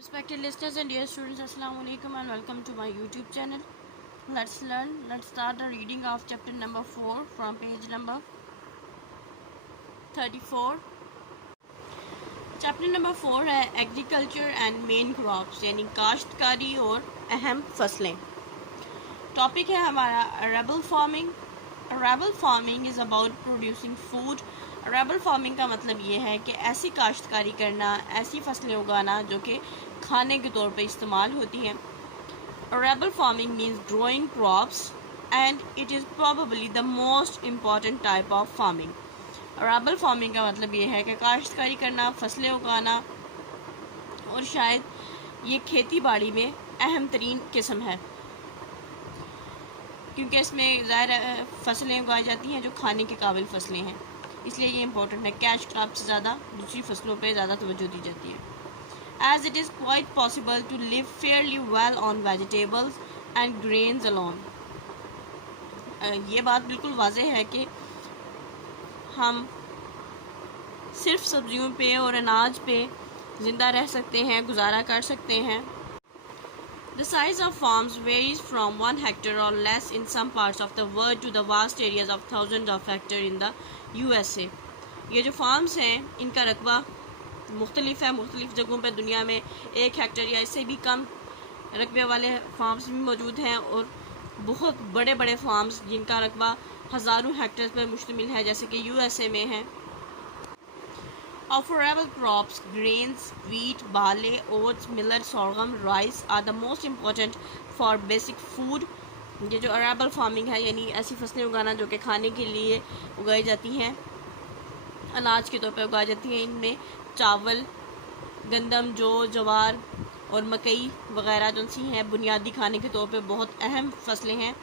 Respected listeners and dear students, Assalamu alaikum and welcome to my YouTube channel. Let's learn. Let's start the reading of chapter number 4 from page number 34. Chapter number 4 है agriculture and main crops यानी काश्तकारी और अहम फसलें. Topic है हमारा arable farming. Arable farming is about producing food. Arable farming का मतलब ये है कि ऐसी काश्तकारी करना, ऐसी फसलें उगाना जो कि खाने के तौर पे इस्तेमाल होती हैं. Arable farming means growing crops and it is probably the most important type of farming. Arable farming का मतलब ये है कि काश्तकारी करना, फसलें उगाना, और शायद ये खेती बाड़ी में अहम तरीन किस्म है क्योंकि इसमें ज़ाहिर फसलें उगाई जाती हैं जो खाने के काबिल फसलें हैं, इसलिए ये इम्पोर्टेंट है. कैश क्रॉप से ज़्यादा दूसरी फसलों पे ज़्यादा तवज्जो दी जाती है. As it is quite possible to live fairly well on vegetables and grains alone. ये बात बिल्कुल वाज़ेह है कि हम सिर्फ सब्जियों पे और अनाज पे ज़िंदा रह सकते हैं, गुजारा कर सकते हैं. The size of farms varies from 1 hectare or less in some parts of the world to the vast areas of thousands of hectares in the USA. ये जो फार्म्स हैं इनका रकबा मुख्तलिफ है. मुख्तलिफ जगहों पर दुनिया में 1 हेक्टेयर या इससे भी कम रकबे वाले फार्म्स भी मौजूद हैं और बहुत बड़े बड़े फार्म्स जिनका रकबा हज़ारों हेक्टेयर पर मुश्तमिल है, जैसे कि USA में है. Of arable crops, grains, wheat, barley, oats, millet, sorghum, rice are the most important for basic food. ये जो अरेबल फार्मिंग है यानी ऐसी फसलें उगाना जो कि खाने के लिए उगाई जाती हैं, अनाज के तौर पर उगाई जाती हैं. इनमें चावल, गंदम, जौ, जवार और मकई वगैरह जो सी हैं बुनियादी खाने के तौर पर बहुत अहम फसलें हैं.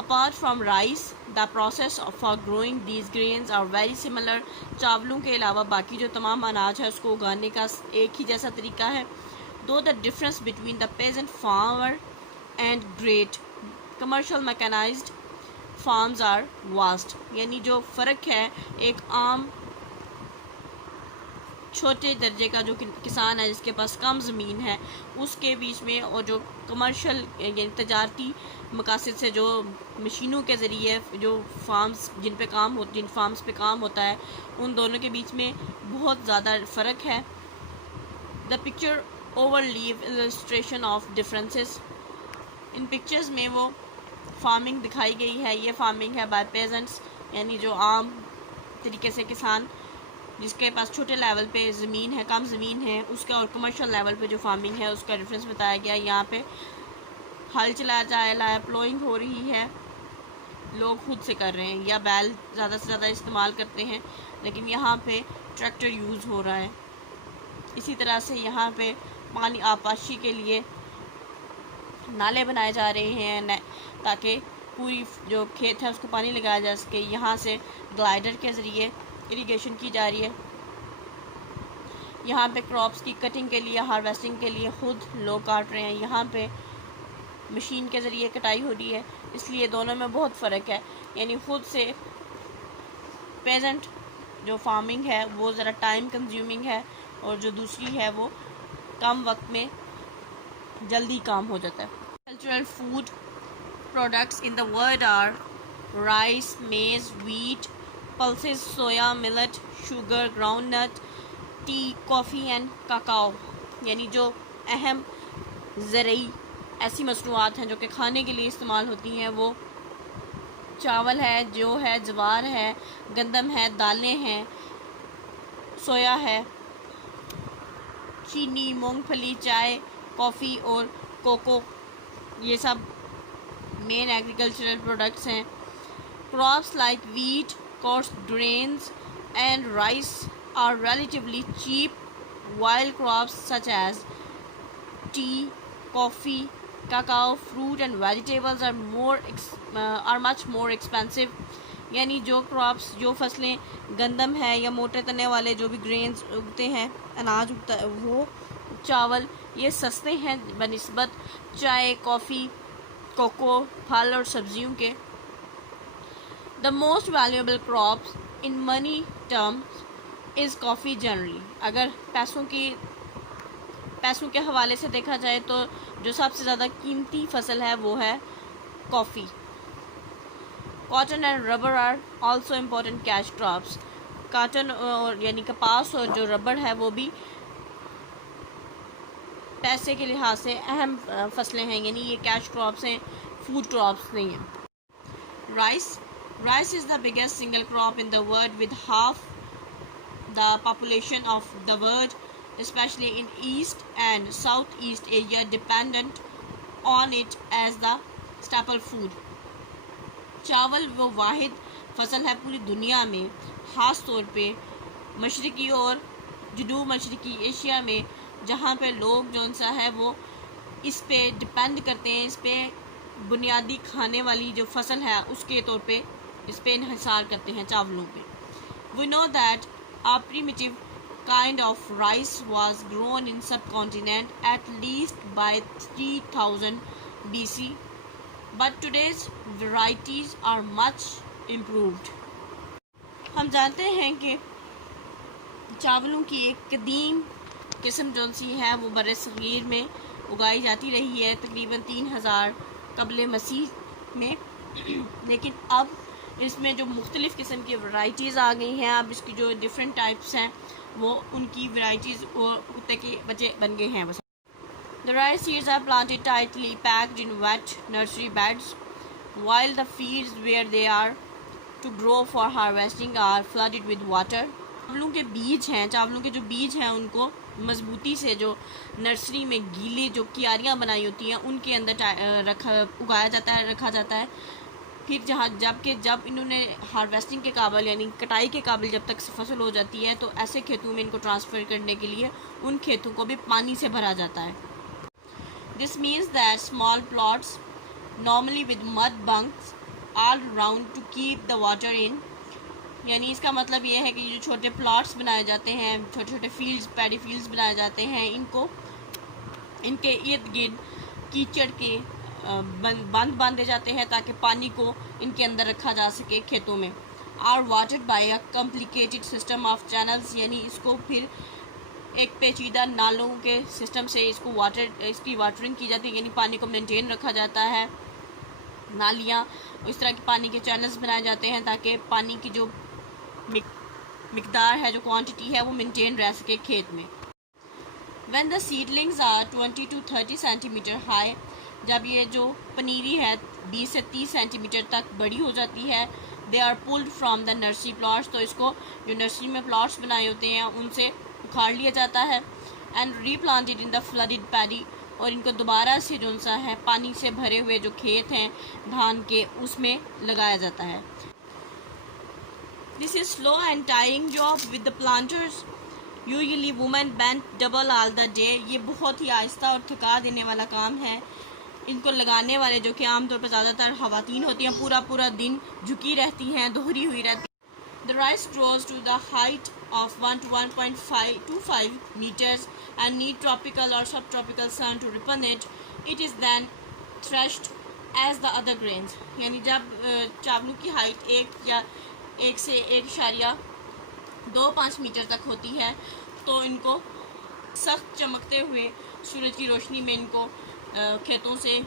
Apart from rice, the process for growing these grains are very similar. चावलों के अलावा बाकी जो तमाम अनाज है उसको उगाने का एक ही जैसा तरीका है. Though the difference between the peasant farmer and great commercial mechanized farms are vast. यानी जो फ़र्क है एक आम छोटे दर्जे का जो किसान है जिसके पास कम ज़मीन है उसके बीच में, और जो कमर्शियल यानी तजारती मकासद से जो मशीनों के ज़रिए जो जिन फार्म्स पे काम होता है, उन दोनों के बीच में बहुत ज़्यादा फ़र्क है. The picture overleaf illustration of differences. इन पिक्चर्स में वो फार्मिंग दिखाई गई है. ये फार्मिंग है बाय पेजेंट्स यानी जो आम तरीके से किसान जिसके पास छोटे लेवल पे ज़मीन है, कम ज़मीन है, उसका, और कमर्शियल लेवल पे जो फार्मिंग है उसका डिफरेंस बताया गया. यहाँ पे हल चलाया जा रहा है, प्लोइंग हो रही है, लोग खुद से कर रहे हैं या बैल ज़्यादा से ज़्यादा इस्तेमाल करते हैं, लेकिन यहाँ पे ट्रैक्टर यूज़ हो रहा है. इसी तरह से यहाँ पे पानी आपाशी के लिए नाले बनाए जा रहे हैं ताकि पूरी जो खेत है उसको पानी लगाया जा सके. यहाँ से ग्लाइडर के ज़रिए इरिगेशन की जा रही है. यहाँ पे क्रॉप्स की कटिंग के लिए, हार्वेस्टिंग के लिए खुद लोग काट रहे हैं. यहाँ पे मशीन के ज़रिए कटाई हो रही है. इसलिए दोनों में बहुत फ़र्क है. यानी खुद से पेजेंट जो फार्मिंग है वो ज़रा टाइम कंज्यूमिंग है, और जो दूसरी है वो कम वक्त में जल्दी काम हो जाता है. Cultural food products in the world are rice, maize, wheat, pulses, soya, millet, sugar, groundnut, tea, coffee and cacao. यानी जो अहम ज़रूरी ऐसी मसनूआत हैं जो कि खाने के लिए इस्तेमाल होती हैं वो चावल है, जौ है, जवार है, गंदम है, दालें हैं, सोया है, चीनी, मूंगफली, चाय, कॉफ़ी और कोको. ये सब मेन एग्रीकल्चरल प्रोडक्ट्स हैं. Crops like wheat, coarse grains and rice are relatively cheap, while crops such as tea, coffee, cacao, fruit and vegetables are much more expensive. यानी जो क्रॉप्स, जो फसलें गंदम है या मोटे तने वाले जो भी ग्रेन्स उगते हैं, अनाज उगता है, वो चावल, ये सस्ते हैं बनिस्बत चाय, कॉफ़ी, कोको, फल और सब्जियों के. The most valuable crops in money terms is coffee generally. अगर पैसों की पैसों के हवाले से देखा जाए तो जो सबसे ज़्यादा कीमती फसल है वो है coffee. Cotton and rubber are also important cash crops. Cotton और यानी कपास और जो रबर है वो भी पैसे के लिहाज से अहम फसलें हैं, यानी ये कैश क्रॉप्स हैं, फूड क्रॉप्स नहीं हैं। Rice is the biggest single crop in the world with half the population of the world, especially in East and Southeast Asia, dependent on it as the staple food. चावल वो वाहिद फसल है पूरी दुनिया में, ख़ास तौर पे मशरक़ी और जनूब मशरक़ी एशिया में, जहाँ पे लोग जो सा है वो इस पे डिपेंड करते हैं, इस पे बुनियादी खाने वाली जो फसल है उसके तौर पे इस पे इन्हिसार करते हैं चावलों पे। We know that a primitive kind of rice was grown in subcontinent at least by 3000 BC, but today's varieties are much improved. हम जानते हैं कि चावलों की एक कदीम किस्म जो सी है वो बर्रे सगीर में उगाई जाती रही है तकरीबन 3000 कबल मसीह में, लेकिन अब इसमें जो मुख्तलिफ़ किस्म की वैरायटीज़ आ गई हैं, अब इसकी जो डिफरेंट टाइप्स हैं वो उनकी वैरायटीज़ और कुत्ते के बच्चे बन गए हैं बस। The rice seeds are planted tightly packed in wet nursery beds, while the fields where they are to grow for harvesting are flooded with water. चावलों के जो बीज हैं उनको मजबूती से जो नर्सरी में गीली जो क्यारियाँ बनाई होती हैं उनके अंदर रखा जाता है। फिर जब इन्होंने हार्वेस्टिंग के काबिल यानी कटाई के काबिल जब तक फसल हो जाती है तो ऐसे खेतों में इनको ट्रांसफ़र करने के लिए उन खेतों को भी पानी से भरा जाता है। This means that small plots normally with mud bunks all around two keep the water in, यानी इसका मतलब ये है कि जो छोटे प्लॉट्स बनाए जाते हैं, छोटे छोटे फील्ड्स, पैडी फील्ड्स बनाए जाते हैं, इनके इर्द गिर्द कीचड़ के बंद बांधे जाते हैं ताकि पानी को इनके अंदर रखा जा सके खेतों में। Are watered by a complicated system of channels, यानी इसको फिर एक पेचीदा नालों के सिस्टम से इसकी वाटरिंग की जाती है, यानी पानी को मेंटेन रखा जाता है। नालियाँ इस तरह के पानी के चैनल्स बनाए जाते हैं ताकि पानी की जो मिकदार है, जो क्वांटिटी है वो मेंटेन रह सके खेत में। When the seedlings are 20 to 30 centimetre high, जब ये जो पनीरी है 20 से 30 सेंटीमीटर तक बड़ी हो जाती है, they are pulled from the nursery plots, तो इसको जो नर्सरी में प्लॉट्स बनाए होते हैं उनसे उखाड़ लिया जाता है। And replanted in the flooded paddy, और इनको दोबारा से जो सा है पानी से भरे हुए जो खेत हैं धान के उसमें लगाया जाता है। This is slow and tiring job with the planters, usually women bent double all the day, ये बहुत ही आहिस्ता और थका देने वाला काम है। इनको लगाने वाले जो कि आमतौर पर ज़्यादातर ख़वातीन होती हैं, पूरा दिन झुकी रहती हैं, दोहरी हुई रहती हैं। The rice grows to the height of 1 to 1.25 meters and need tropical or subtropical sun to ripen it. It is then threshed as the other grains, यानी जब चावलों की हाइट 1 से 1.25 मीटर तक होती है तो इनको सख्त चमकते हुए सूरज की रोशनी में इनको खेतों से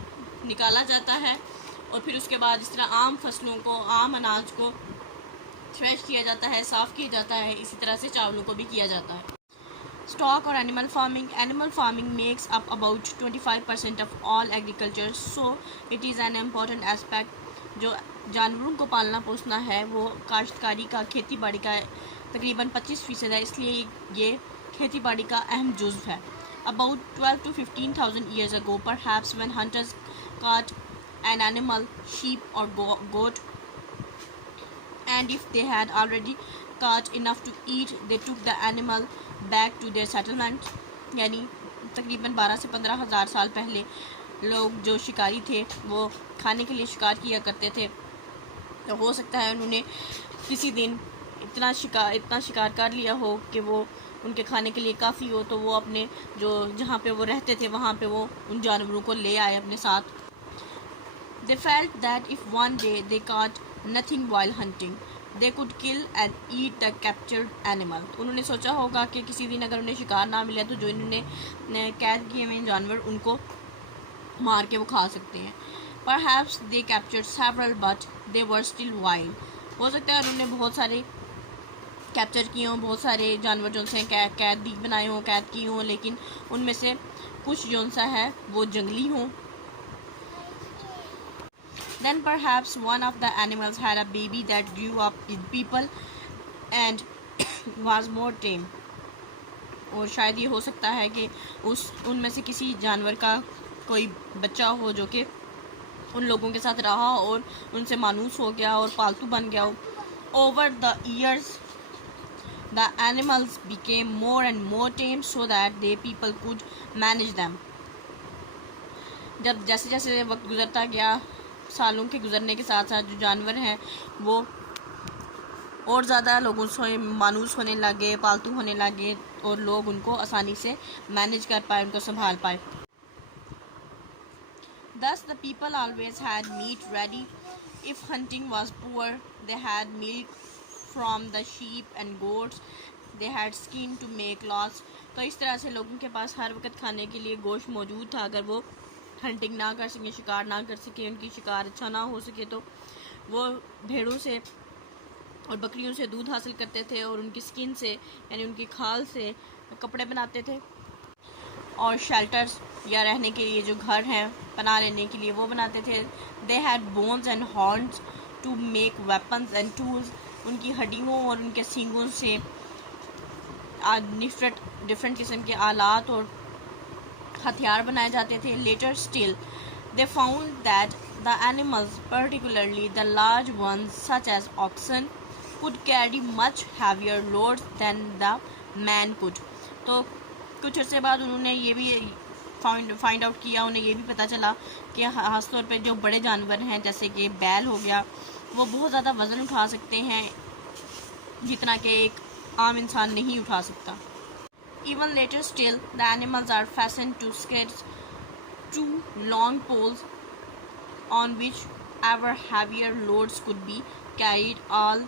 निकाला जाता है, और फिर उसके बाद जिस तरह आम फसलों को, आम अनाज को थ्रेश किया जाता है, साफ़ किया जाता है, इसी तरह से चावलों को भी किया जाता है। स्टॉक और animal farming makes up about 25% of all agriculture, so it is an important aspect. जो जानवरों को पालना पोसना है वो काश्तकारी का, खेती बाड़ी का तकरीबन 25% है, इसलिए ये खेती बाड़ी का अहम जुज़्व है। About 12 to 15,000 years ago, perhaps when hunters caught an animal, sheep or goat, and if they had already caught enough to eat, they took the animal back to their settlement. यानी तकरीबन 12 से 15,000 साल पहले लोग जो शिकारी थे वो खाने के लिए शिकार किया करते थे, तो हो सकता है उन्होंने किसी दिन इतना शिकार कर लिया हो कि वो उनके खाने के लिए काफ़ी हो, तो वो अपने जो जहाँ पे वो रहते थे वहाँ पे वो उन जानवरों को ले आए अपने साथ। They felt that if one day they caught nothing while hunting, they could kill and eat the captured animal. उन्होंने सोचा होगा कि किसी दिन अगर उन्हें शिकार ना मिले तो जो इन्होंने कैद किए हुए जानवर उनको मार के वो खा सकते हैं। Perhaps they captured several but they were still wild। हो सकता है उन्होंने बहुत सारे कैप्चर किए हों, बहुत सारे जानवर जो से कैदी बनाए हों, कैद किए हों, लेकिन उनमें से कुछ जो सा है वो जंगली हों। Then perhaps one of the animals had a baby that grew up with people and was more tame। और शायद ये हो सकता है कि उनमें से किसी जानवर का कोई बच्चा हो जो कि उन लोगों के साथ रहा और उनसे मानूस हो गया और पालतू बन गया हो। Over the years the animals became more and more time so that they people could manage them. जब जैसे जैसे वक्त गुजरता गया, सालों के गुजरने के साथ साथ जो जानवर हैं वो और ज़्यादा लोगों से मानूस होने लगे, पालतू होने लगे और लोग उनको आसानी से मैनेज कर पाए, उनको संभाल पाए। Thus the people always had meat ready. If hunting was poor, they had milk from the sheep and goats. They had skin to make cloths। तो इस तरह से लोगों के पास हर वक्त खाने के लिए गोश्त मौजूद था। अगर वो हंटिंग ना कर सकें, शिकार ना कर सकें, उनकी शिकार अच्छा ना हो सके तो वो भेड़ों से और बकरियों से दूध हासिल करते थे और उनकी स्किन से यानी उनकी खाल से कपड़े बनाते थे और शेल्टर्स या रहने के लिए जो घर हैं पनाह लेने के लिए वो बनाते थे। They had bones and horns to make weapons and tools. उनकी हड्डियों और उनके सींगों से डिफरेंट किस्म के आलात और हथियार बनाए जाते थे। Later still they found that the animals particularly the large ones such as oxen could carry much heavier loads than the man could। तो कुछ अर्से बाद उन्होंने ये भी फाइंड आउट किया, उन्हें ये भी पता चला कि ख़ास तौर पे जो बड़े जानवर हैं जैसे कि बैल हो गया वो बहुत ज़्यादा वज़न उठा सकते हैं जितना कि एक आम इंसान नहीं उठा सकता। Even later still the animals are fastened to skids, two long poles on which ever heavier loads could be carried all।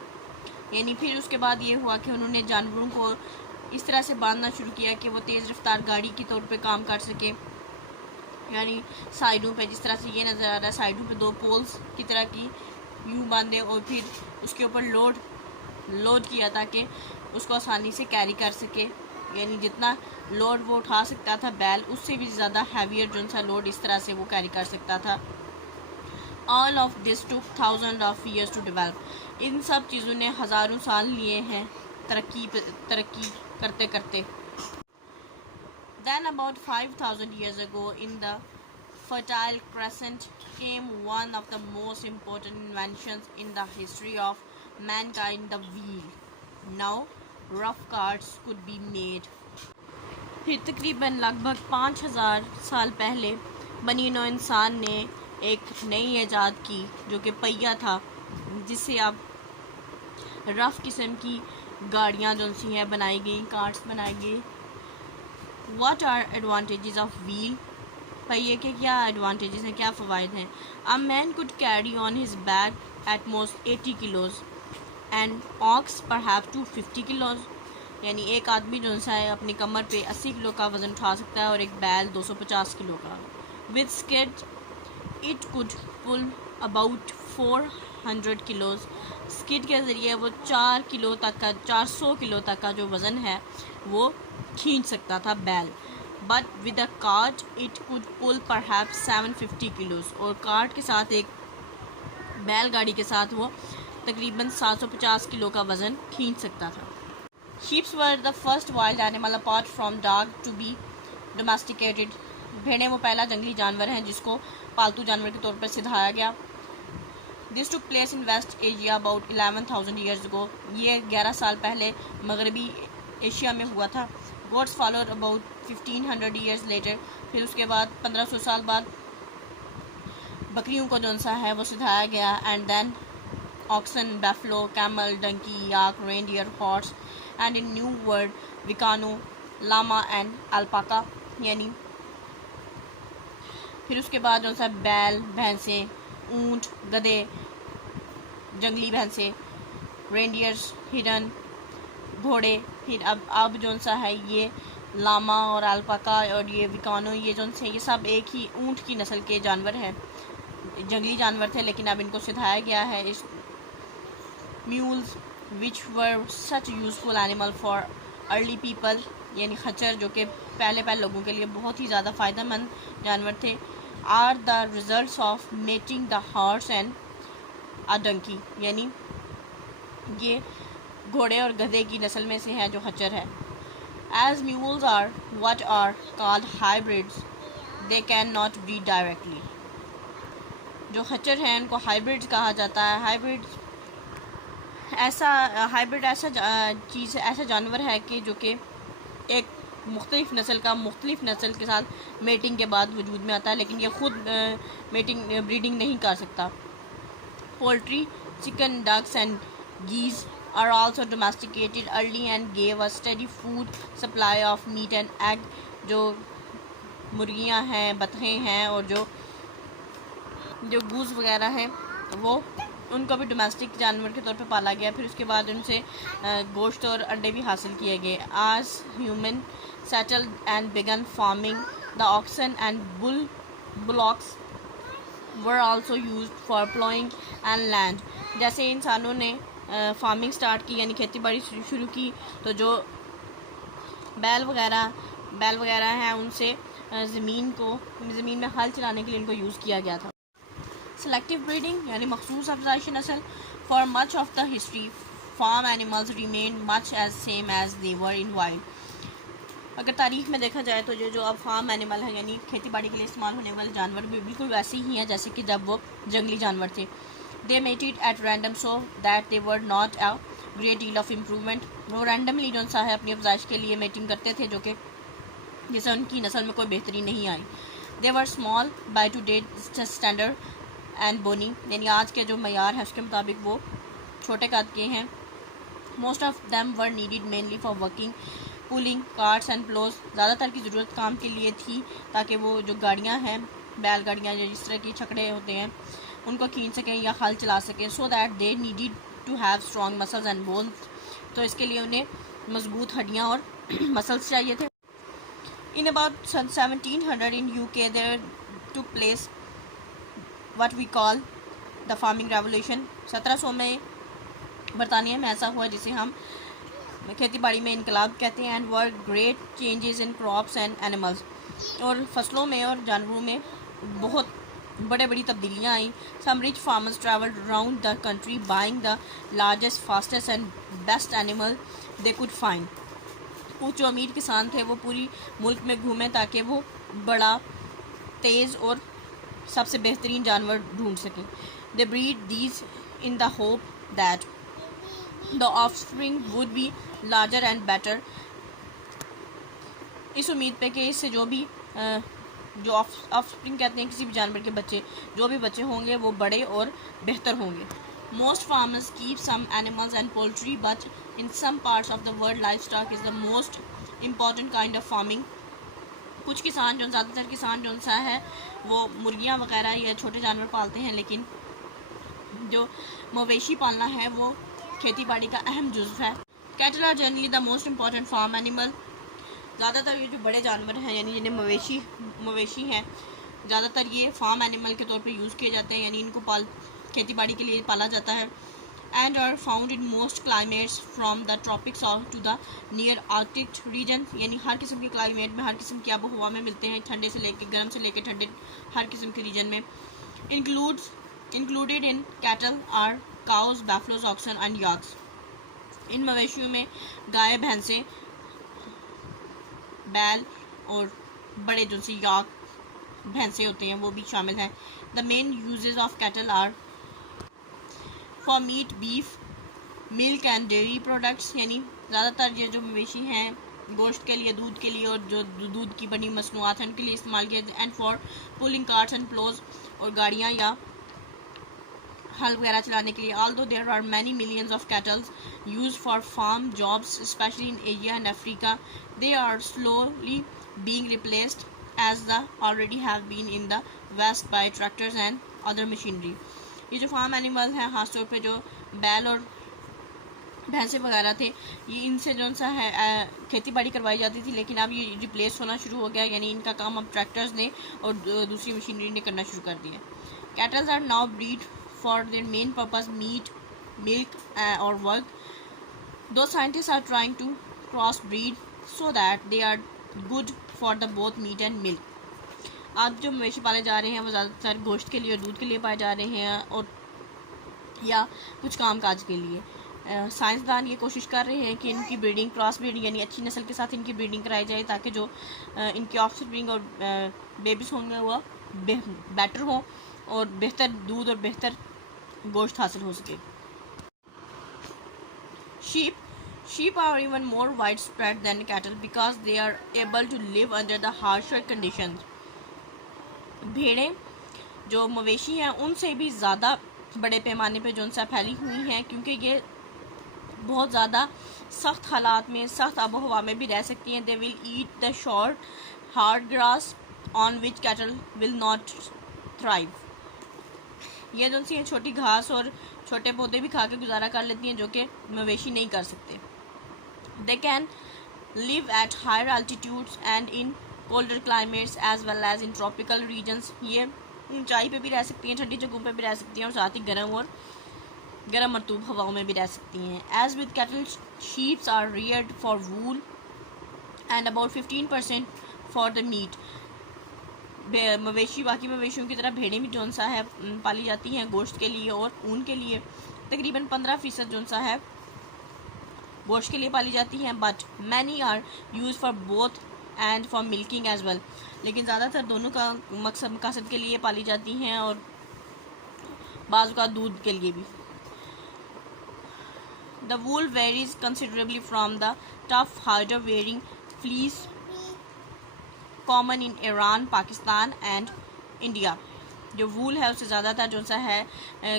यानी फिर उसके बाद ये हुआ कि उन्होंने जानवरों को इस तरह से बांधना शुरू किया कि वो तेज़ रफ्तार गाड़ी के तौर पे काम कर सके। यानी साइडों पे जिस तरह से ये नज़र आ रहा है, साइडों पे दो पोल्स की तरह की यूँ बांधे और फिर उसके ऊपर लोड किया ताकि उसको आसानी से कैरी कर सके। यानी जितना लोड वो उठा सकता था बैल उससे भी ज़्यादा हैवियर जो सा लोड इस तरह से वो कैरी कर सकता था। All of this took thousands of years to develop। इन सब चीज़ों ने हज़ारों साल लिए हैं तरक्की करते करते। Then about 5,000 years ago in the Fertile Crescent came one of the most important inventions in the history of mankind, the wheel। Now rough carts could be made। फिर तकरीबन लगभग 5,000 साल पहले बनी नौ इंसान ने एक नई ईजाद की जो कि पहिया था जिससे अब रफ़ किस्म की गाड़ियाँ जो सी हैं बनाई गई, कार्ट्स बनाई गई। What are advantages of wheel? पहिए के क्या एडवांटेजेस हैं, क्या फ़वाइद हैं? A man could carry on his back at most 80 kilos and ox perhaps 250 kilos. यानी एक आदमी जो सा है अपनी कमर पे 80 किलो का वज़न उठा सकता है और एक बैल 250 किलो का। With skid it could pull about 400 kilos. Skid के ज़रिए वो 400 किलो तक का जो वज़न है वो खींच सकता था बैल। But with a cart it could pull perhaps 750 kilos. और कार्ट के साथ एक बैलगाड़ी के साथ वो तकरीबन 750 किलो का वज़न खींच सकता था। Sheeps were the first wild animal apart from dog to be domesticated. भेड़ें वो पहला जंगली जानवर हैं जिसको पालतू जानवर के तौर पर सिधाया गया। This took place in West Asia about 11,000 years ago. ये 11 साल पहले मगरबी एशिया में हुआ था। Goats followed about 1500 years later. फिर उसके बाद 1500 साल बाद बकरियों को जो सा है वो सिधाया गया। And then oxen, buffalo, camel, donkey, yak, reindeer, horse and in new world vicuna, llama and alpaca. यानी फिर उसके बाद जो सा बैल, भैंसें, ऊँट, गधे, जंगली भैंसें रेंडियर्स, हिरन, घोड़े, फिर अब जो सा है ये लामा और अल्पाका और ये विकानो, ये जो से ये सब एक ही ऊँट की नस्ल के जानवर हैं, जंगली जानवर थे, लेकिन अब इनको सिखाया गया है। इस mules which were such useful animal for early people, यानी खच्चर जो कि पहले लोगों के लिए बहुत ही ज़्यादा फ़ायदेमंद जानवर थे, are the results of mating the horse and a donkey, यानी ये घोड़े और गधे की नस्ल में से है जो खच्चर है। As mules are what are called hybrids, they can not breed directly. जो खच्चर हैं इनको हाइब्रिड्स कहा जाता है। हाइब्रिड ऐसा चीज़, ऐसा जानवर है कि जो कि एक मुख्तलिफ नस्ल का मुख्तलिफ नस्ल के साथ मेटिंग के बाद वजूद में आता है, लेकिन ये खुद ब्रीडिंग नहीं कर सकता। Poultry, chicken, ducks and geese are also domesticated early and gave a steady food supply of meat and egg। जो मुर्गियां हैं, बतखें हैं और जो गूस वगैरह हैं, वो उनको भी डोमेस्टिक जानवर के तौर पे पाला गया। फिर उसके बाद उनसे गोश्त और अंडे भी हासिल किए गए। As human settled and began farming, the oxen and bullocks were also used for ploughing and land. जैसे इंसानों ने फार्मिंग स्टार्ट की, यानी खेती बाड़ी शुरू की, तो जो बैल वगैरह हैं उनसे ज़मीन में हल चलाने के लिए इनको यूज़ किया गया था। सेलेक्टिव ब्रीडिंग यानी मखसूस अफजाइश नस्ल। For much of the history farm animals remain much as same as they were in wild. अगर तारीख में देखा जाए तो जो अब फार्म एनिमल है, यानी खेती बाड़ी के लिए इस्तेमाल होने वाले जानवर भी बिल्कुल वैसे ही हैं जैसे कि जब वो जंगली जानवर थे। They mated at random so that they were not a great deal of improvement। वो रैंडमली जो सा है अपनी अफजाइश के लिए मेटिंग करते थे, जो कि जिससे उनकी नस्ल में कोई बेहतरी नहीं आई। They were small by today's standard and bony, यानी आज के जो मयार है उसके मुताबिक वो छोटे कद के हैं। Most of them were needed mainly for working, pulling carts and plows। ज़्यादातर की ज़रूरत काम के लिए थी ताकि वो जो गाड़ियाँ हैं, बैलगाड़ियाँ या जिस तरह की छकड़े होते हैं, उनको खींच सकें या हल चला सकें। So that they needed to have strong muscles and bones, तो इसके लिए उन्हें मजबूत हड्डियाँ और मसल्स चाहिए थे। In about 1700 in UK there took place what we call the farming revolution. 1700 में बरतानिया में ऐसा हुआ जिसे हम खेती बाड़ी में इनकलाब कहते हैं। And were great changes in crops and animals, और फसलों में और जानवरों में बहुत बड़ी तब्दीलियाँ आई। Some rich farmers travelled around the country buying the largest, fastest and best animal they could find. कुछ जो अमीर किसान थे वो पूरी मुल्क में घूमे ताकि वो बड़ा, तेज़ और सबसे बेहतरीन जानवर ढूंढ सकें। They breed these in the hope that the offspring would be larger and better. इस उम्मीद पे कि इससे जो भी जो ऑफस्प्रिंग कहते हैं किसी भी जानवर के बच्चे, जो भी बच्चे होंगे वो बड़े और बेहतर होंगे। Most farmers keep some animals and poultry, but in some parts of the world livestock is the most important kind of farming. कुछ किसान जो ज़्यादातर किसान जो सा है वो मुर्गियाँ वगैरह या छोटे जानवर पालते हैं, लेकिन जो मवेशी पालना है वो खेती बाड़ी का अहम जुज़्व है। Cattle are generally the most important farm animal. ज़्यादातर ये जो बड़े जानवर हैं, यानी जिन्हें मवेशी हैं, ज़्यादातर ये फार्म एनिमल के तौर पे यूज़ किए जाते हैं, यानी इनको खेती बाड़ी के लिए पाला जाता है। And are found in most climates from the tropics to the near Arctic region, यानी हर किस्म के क्लाइमेट में, हर किस्म की आबो हवा में मिलते हैं, ठंडे से लेकर गर्म से लेकर ठंडे हर किस्म के रीजन में। Included in cattle are cows, buffaloes, oxen and yaks. इन मवेशियों में गाय, भैंसें, बैल और बड़े जो सी याक भैंसे होते हैं वो भी शामिल हैं। The main uses of cattle are for meat, beef, milk and dairy products, यानी ज़्यादातर ये जो मवेशी हैं गोश्त के लिए, दूध के लिए और जो दूध की बनी मसनूआत हैं उनके लिए इस्तेमाल किया जाता है। And for pulling carts and ploughs, और गाड़ियाँ या हल वगैरह चलाने के लिए। Although there are many millions of cattles use for farm jobs especially in Asia and Africa, they are slowly being replaced as the already have been in the west by tractors and other machinery. ये जो farm animal हैं, खासतौर पे जो बैल और भैंसे वगैरह थे, ये इनसे जो सा है खेती बाड़ी करवाई जाती थी, लेकिन अब ये रिप्लेस होना शुरू हो गया, यानी इनका काम अब ट्रैक्टर्स ने और दूसरी मशीनरी ने करना शुरू कर दिया। Cattles are now breed for their main purpose meat, milk और वर्क, दो scientist are trying to cross breed so that they are good for the both meat and milk. आज जो मवेशी पाले जा रहे हैं वो ज़्यादातर गोश्त के लिए और दूध के लिए पाए जा रहे हैं, और या कुछ काम काज के लिए। साइंसदान ये कोशिश कर रहे हैं कि इनकी ब्रीडिंग, क्रॉस ब्रीडिंग यानी अच्छी नस्ल के साथ इनकी ब्रीडिंग कराई जाए, ताकि जो इनके ऑफस्प्रिंग और बेबीज होंगे वो बेटर हो और बेहतर दूध और बेहतर गोश्त हासिल हो सके। Sheep are even more widespread than cattle because they are able to live under the harsher conditions. भेड़ें जो मवेशी हैं उनसे भी ज़्यादा बड़े पैमाने पे जो सा फैली हुई हैं, क्योंकि ये बहुत ज़्यादा सख्त हालात में, सख्त आबो हवा में भी रह सकती हैं। They will eat the short hard grass on which cattle will not thrive. ये जो सी हैं छोटी घास और छोटे पौधे भी खा के गुजारा कर लेती हैं, जो कि मवेशी नहीं कर सकते। They can live at higher altitudes and in colder climates as well as in tropical regions. ये ऊंचाई पे भी रह सकती हैं, ठंडी जगहों पे भी रह सकती हैं, और साथ ही गर्म मरतूब हवाओं में भी रह सकती हैं। As with cattle, sheeps are reared for wool and about 15% for the meat. मवेशी, बाकी मवेशियों की तरह भेड़ें भी जो सा है पाली जाती हैं गोश्त के लिए और ऊन के लिए। तकरीबन 15% जो सा है गोश्त के लिए पाली जाती हैं, but many are use for both and for milking as well. लेकिन ज़्यादातर दोनों का मकसद के लिए पाली जाती हैं और बाज़ का दूध के लिए भी। The wool varies considerably from the tough harder wearing fleece common in Iran, Pakistan and India. जो वूल है उससे ज़्यादातर जो सा है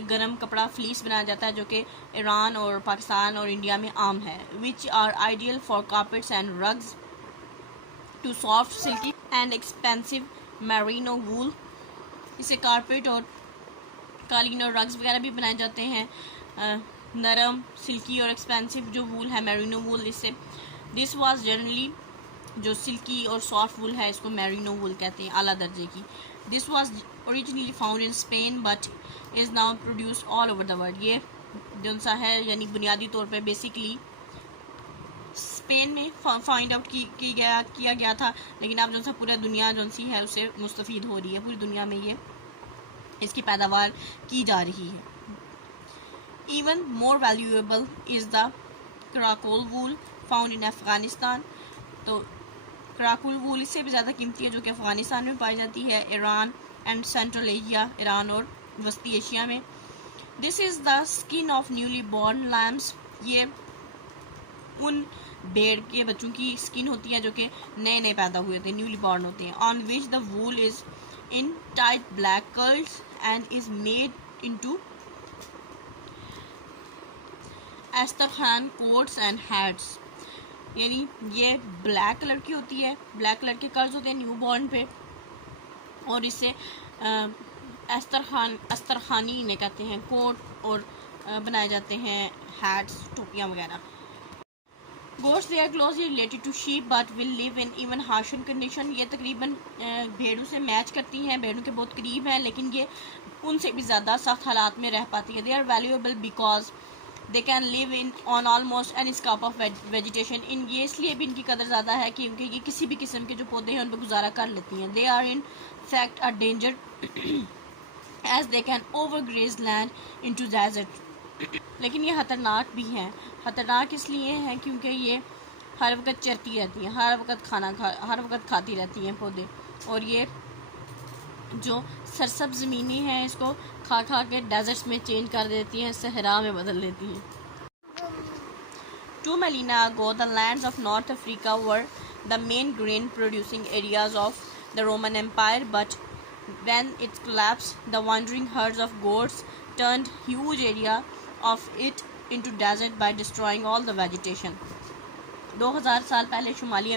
गर्म कपड़ा फ्लीस बनाया जाता है, जो कि ईरान और पाकिस्तान और इंडिया में आम है। Which are ideal for carpets and rugs to soft silky and expensive merino wool. इसे कारपेट और कालीन और रग्स वगैरह भी बनाए जाते हैं। नरम, सिल्की और एक्सपेंसिव जो वूल है मैरिनो वूल, इससे दिस वाज जनरली जो सिल्की और सॉफ्ट वूल है इसको मैरिनो वूल कहते हैं, आला दर्जे की। This was originally found in Spain but is now produced all over the world. ये जो सा है यानी बुनियादी तौर पे बेसिकली स्पेन में फाइंड आउट किया गया था, लेकिन अब जो सा पूरा दुनिया जो सी है उससे मुस्तफ़ीद हो रही है। पूरी दुनिया में ये इसकी पैदावार की जा रही है। Even more valuable is the Karakul wool found in Afghanistan. तो कराकुल वूल इससे भी ज़्यादा कीमती है, जो कि अफ़गानिस्तान में पाई जाती है, Iran and Central Asia, Iran और वस्ती एशिया में। This is the skin of newly born lambs. ये उन भेड़ के बच्चों की स्किन होती है जो कि नए नए पैदा हुए थे, न्यूली बॉर्न होते हैं। On which the wool is in tight black curls and is made into astrakhan coats and hats. यानी ये ब्लैक कलर की होती है, ब्लैक कलर के कर्ज होते हैं न्यू बॉर्न पे, और इससे अस्तरखानी इन्हें कहते हैं, कोट और बनाए जाते हैं, हैट्स, टोपियाँ वगैरह। Goats they are closely related to sheep but will live in even harsher condition. ये तकरीबन भेड़ों से मैच करती हैं, भेड़ों के बहुत करीब हैं, लेकिन ये उनसे भी ज़्यादा सख्त हालात में रह पाती है। They are valuable because they can live in on almost any scope of vegetation. इन ये इसलिए भी इनकी कदर ज़्यादा है क्योंकि ये किसी भी किस्म के जो पौधे हैं उन पर गुजारा कर लेती हैं। They are in fact a danger as they can over graze land into desert. लेकिन ये ख़तरनाक भी हैं। ख़तरनाक इसलिए हैं क्योंकि ये हर वक्त चरती रहती हैं, हर वक्त खाती रहती हैं पौधे, और ये जो सरसब्ज ज़मीनी हैं इसको खा खा के डेजर्ट्स में चेंज कर देती हैं, सहरा में बदल देती हैं। 2 millennia ago, the lands of North Africa were the main grain producing areas of the Roman Empire, but when it collapsed, the wandering herds of goats turned huge area of it into desert by destroying all the vegetation. 2000 साल पहले शुमाली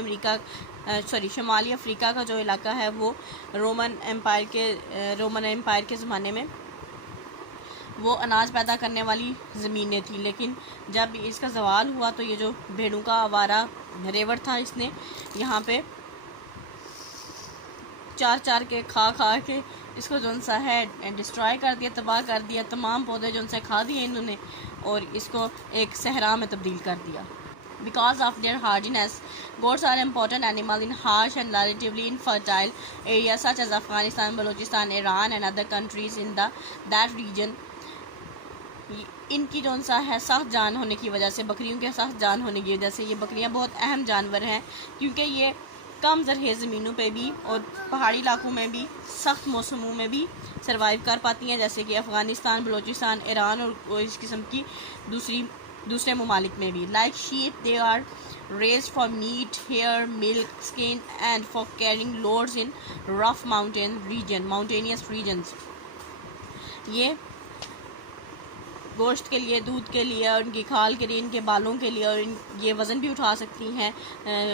Africa का जो इलाका है वो Roman empire के ज़माने में वो अनाज पैदा करने वाली ज़मीनें थी। लेकिन जब इसका ज़वाल हुआ तो ये जो भेड़ों का आवारा रेवड़ था, इसने यहाँ पे चार के खा के इसको जो सा है डिस्ट्रॉय कर दिया, तबाह कर दिया। तमाम पौधे जो से खा दिए इन्होंने और इसको एक सहरा में तब्दील कर दिया। Because of their hardiness, goats are important animal in harsh and relatively infertile areas such as Afghanistan, Balochistan, Iran and other countries in that region. इनकी जो सा है सख्त जान होने की वजह से, बकरियों के सख्त जान होने की वजह से ये बकरियां बहुत अहम जानवर हैं, क्योंकि ये कम ज़रख़ेज़ ज़मीनों पे भी और पहाड़ी इलाकों में भी सख्त मौसमों में भी सर्वाइव कर पाती हैं, जैसे कि अफ़गानिस्तान, बलूचिस्तान, ईरान और इस किस्म की दूसरे ममालिक में भी। Like sheep they are raised for meat, hair, milk, skin and for carrying loads in rough mountainous regions. ये गोश्त के लिए, दूध के लिए और इनकी खाल के लिए, इनके बालों के लिए, और ये वज़न भी उठा सकती हैं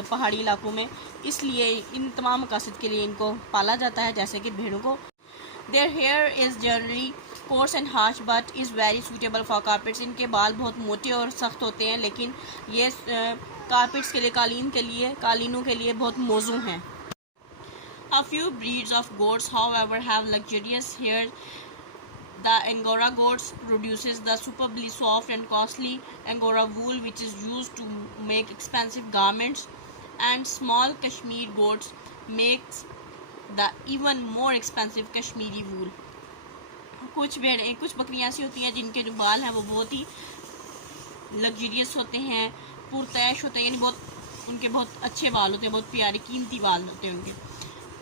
पहाड़ी इलाकों में, इसलिए इन तमाम मकासद के लिए इनको पाला जाता है, जैसे कि भेड़ों को। Their hair is generally coarse and harsh but is very suitable for carpets. इनके बाल बहुत मोटे और सख्त होते हैं, लेकिन ये कारपेट्स के लिए, कालीनों के लिए बहुत मौजू हैं। A few breeds of goats, however, have luxurious hair. The Angora goats produces the superbly soft and costly Angora wool, which is used to make expensive garments, and small Kashmir goats makes the even more expensive Kashmiri wool. कुछ बकरियां ऐसी होती हैं जिनके जो बाल हैं वो बहुत ही लग्जरियस होते हैं, पुरतैश होते हैं, यानी उनके बहुत अच्छे बाल होते हैं, बहुत प्यारे कीमती बाल होते हैं उनके,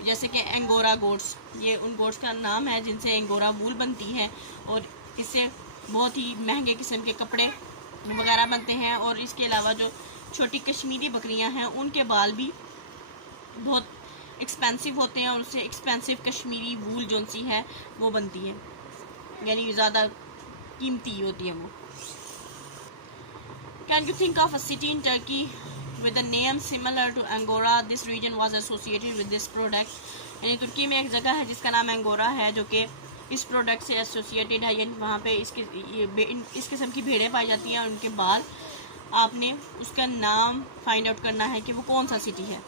जैसे कि एंगोरा गोट्स। ये उन गोट्स का नाम है जिनसे एंगोरा वूल बनती है और इससे बहुत ही महंगे किस्म के कपड़े वगैरह बनते हैं। और इसके अलावा जो छोटी कश्मीरी बकरियां हैं उनके बाल भी बहुत एक्सपेंसिव होते हैं और उससे एक्सपेंसिव कश्मीरी वूल जो सी है वो बनती है, यानी ज़्यादा कीमती होती है वो। Can you think of a city in Turkey with a name similar to Angora? This region was associated with this product. यानी तुर्की में एक जगह है जिसका नाम एंगोरा है, जो कि इस प्रोडक्ट से एसोसिएटेड है, यानी वहाँ पे इस किस्म की भेड़ें पाई जाती हैं और उनके बाल। आपने उसका नाम फाइंड आउट करना है कि वो कौन सा सिटी है।